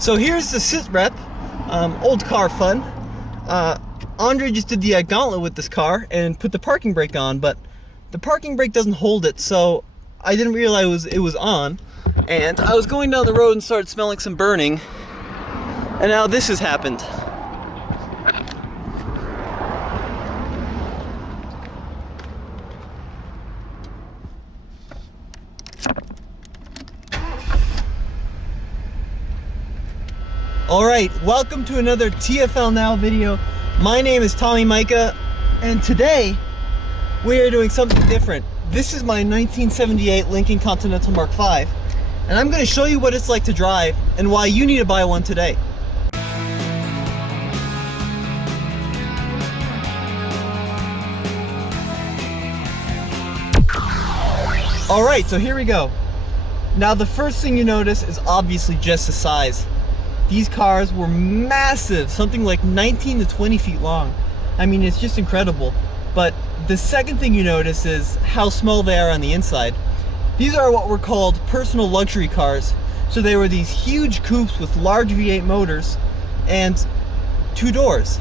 So here's the sit rep, old car fun. Andre just did the gauntlet with this car and put the parking brake on, but the parking brake doesn't hold it, so I didn't realize it was on. And I was going down the road and started smelling some burning, and now this has happened. Alright, welcome to another TFL Now video. My name is Tommy Micah, and today we are doing something different. This is my 1978 Lincoln Continental Mark V, and I'm going to show you what it's like to drive and why you need to buy one today. Alright, so here we go. Now the first thing you notice is obviously just the size. These cars were massive, something like 19 to 20 feet long. I mean, it's just incredible. But the second thing you notice is how small they are on the inside. These are what were called personal luxury cars. So they were these huge coupes with large V8 motors and 2 doors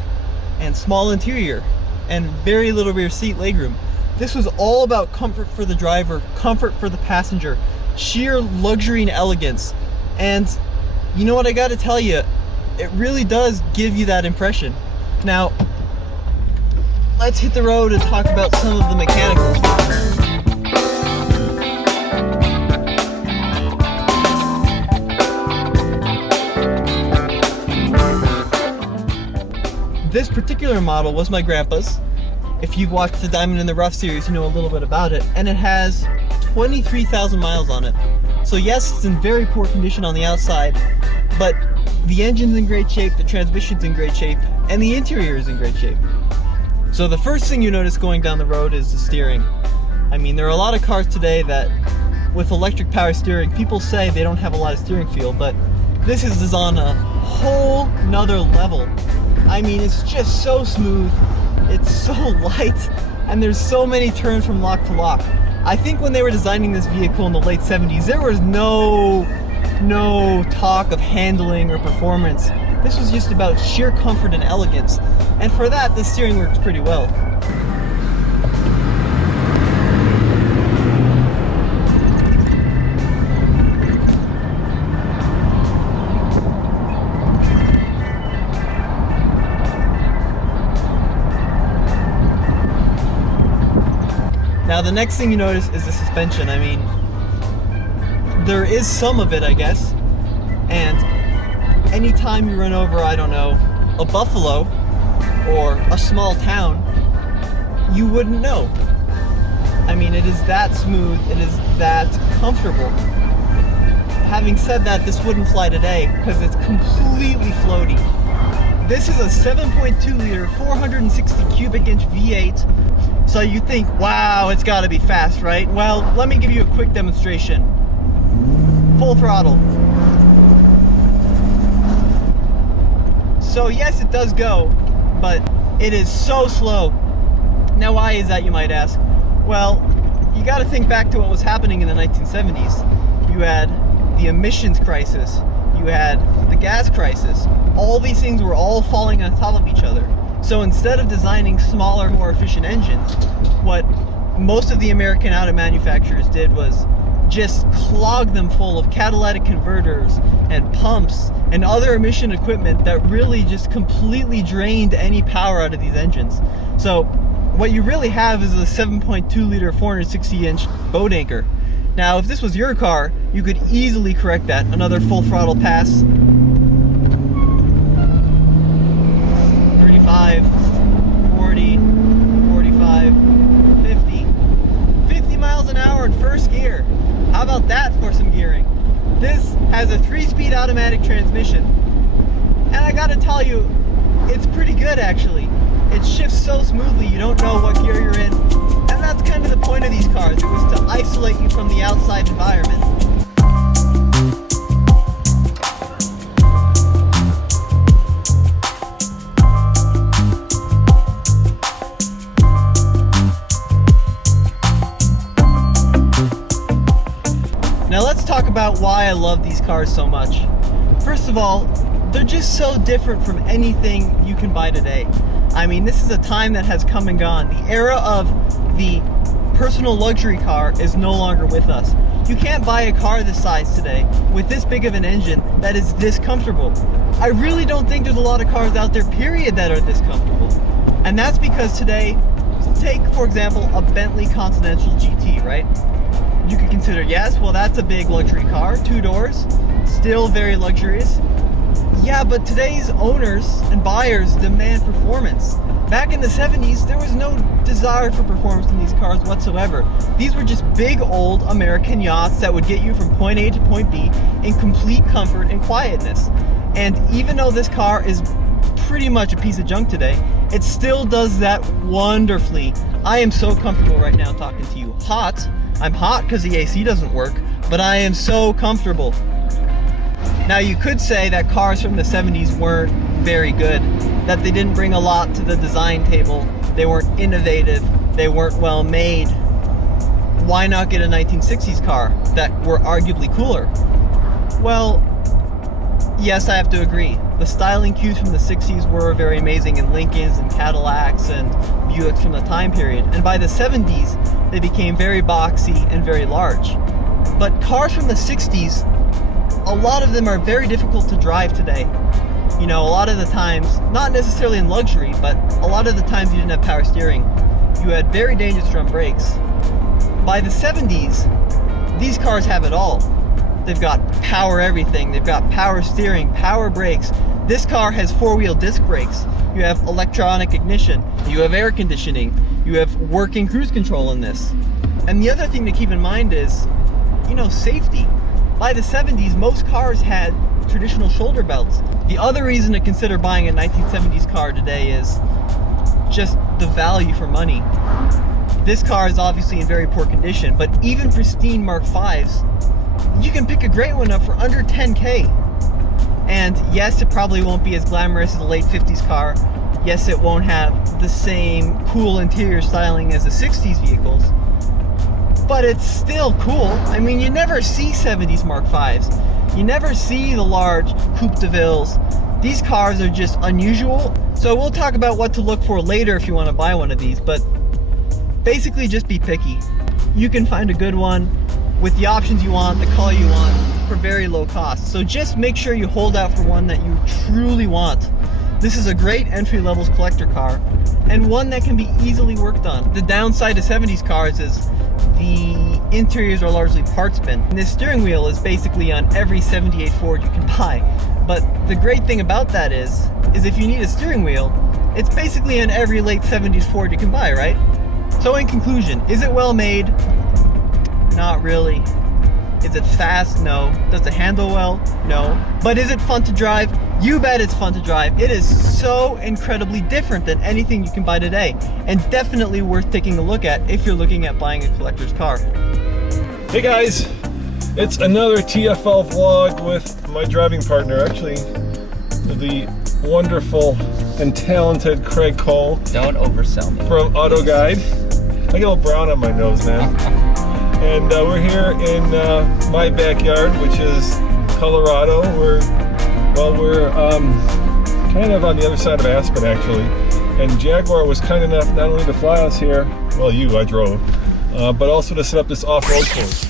and small interior and very little rear seat legroom. This was all about comfort for the driver, comfort for the passenger, sheer luxury and elegance. And you know what, I gotta tell you, it really does give you that impression. Now, let's hit the road and talk about some of the mechanicals. This particular model was my grandpa's. If you've watched the Diamond in the Rough series, you know a little bit about it, and it has 23,000 miles on it. So yes, it's in very poor condition on the outside, but the engine's in great shape, the transmission's in great shape, and the interior is in great shape. So the first thing you notice going down the road is the steering. I mean, there are a lot of cars today that, with electric power steering, people say they don't have a lot of steering feel, but this is on a whole nother level. I mean, it's just so smooth, it's so light, and there's so many turns from lock to lock. I think when they were designing this vehicle in the late 70s, there was no talk of handling or performance. This was just about sheer comfort and elegance. And for that, the steering works pretty well. Now the next thing you notice is the suspension. I mean, there is some of it, I guess, and anytime you run over, I don't know, a buffalo or a small town, you wouldn't know. I mean, it is that smooth, it is that comfortable. Having said that, this wouldn't fly today because it's completely floaty. This is a 7.2 liter, 460 cubic inch V8. So you think, wow, it's gotta be fast, right? Well, let me give you a quick demonstration. Full throttle. So yes, it does go, but it is so slow. Now why is that, you might ask? Well, you gotta think back to what was happening in the 1970s. You had the emissions crisis, you had the gas crisis. All these things were all falling on top of each other. So instead of designing smaller, more efficient engines, what most of the American auto manufacturers did was just clog them full of catalytic converters and pumps and other emission equipment that really just completely drained any power out of these engines. So what you really have is a 7.2 liter 460 inch boat anchor. Now if this was your car, you could easily correct that. Another full throttle pass. 35, 40, 45, 50 miles an hour in first gear. How about that for some gearing? This has a 3-speed automatic transmission, and I gotta tell you, it's pretty good actually. It shifts so smoothly you don't know what gear you're in, and that's kind of the point of these cars. It was to isolate you from the outside environment. Now let's talk about why I love these cars so much. First of all, they're just so different from anything you can buy today. I mean, this is a time that has come and gone. The era of the personal luxury car is no longer with us. You can't buy a car this size today with this big of an engine that is this comfortable. I really don't think there's a lot of cars out there, period, that are this comfortable. And that's because today, take, for example, a Bentley Continental GT, right? You could consider, yes, well, that's a big luxury car, 2 doors, still very luxurious. Yeah, but today's owners and buyers demand performance. Back in the 70s, there was no desire for performance in these cars whatsoever. These were just big old American yachts that would get you from point A to point B in complete comfort and quietness. And even though this car is pretty much a piece of junk today, it still does that wonderfully. I am so comfortable right now talking to you. Hot. I'm hot because the AC doesn't work, but I am so comfortable. Now you could say that cars from the 70s weren't very good, that they didn't bring a lot to the design table, they weren't innovative, they weren't well made. Why not get a 1960s car that were arguably cooler? Well, yes, I have to agree. The styling cues from the 60s were very amazing in Lincolns and Cadillacs and Buicks from the time period. And by the 70s, they became very boxy and very large. But cars from the 60s, a lot of them are very difficult to drive today. You know, a lot of the times, not necessarily in luxury, but a lot of the times you didn't have power steering. You had very dangerous drum brakes. By the 70s, these cars have it all. They've got power everything. They've got power steering, power brakes. This car has 4-wheel disc brakes. You have electronic ignition. You have air conditioning. You have working cruise control in this. And the other thing to keep in mind is, you know, safety. By the 70s, most cars had traditional shoulder belts. The other reason to consider buying a 1970s car today is just the value for money. This car is obviously in very poor condition, but even pristine Mark Vs, you can pick a great one up for under 10K. And yes, it probably won't be as glamorous as a late 50s car. Yes, it won't have the same cool interior styling as the 60s vehicles, but it's still cool. I mean, you never see 70s Mark Vs. You never see the large Coupe de Villes. These cars are just unusual. So we'll talk about what to look for later if you want to buy one of these, but basically just be picky. You can find a good one with the options you want, the color you want, for very low cost. So just make sure you hold out for one that you truly want. This is a great entry-level collector car, and one that can be easily worked on. The downside to 70s cars is the interiors are largely parts bin. And this steering wheel is basically on every 78 Ford you can buy. But the great thing about that is if you need a steering wheel, it's basically on every late 70s Ford you can buy, right? So in conclusion, is it well made? Not really. Is it fast? No. Does it handle well? No. But is it fun to drive? You bet it's fun to drive. It is so incredibly different than anything you can buy today, and definitely worth taking a look at if you're looking at buying a collector's car. Hey guys, it's another TFL vlog with my driving partner, actually the wonderful and talented Craig Cole. Don't oversell me. From Auto Guide. I get a little brown on my nose, man. And we're here in my backyard, which is Colorado. We're kind of on the other side of Aspen, actually. And Jaguar was kind enough not only to fly us here, well, I drove, but also to set up this off-road course.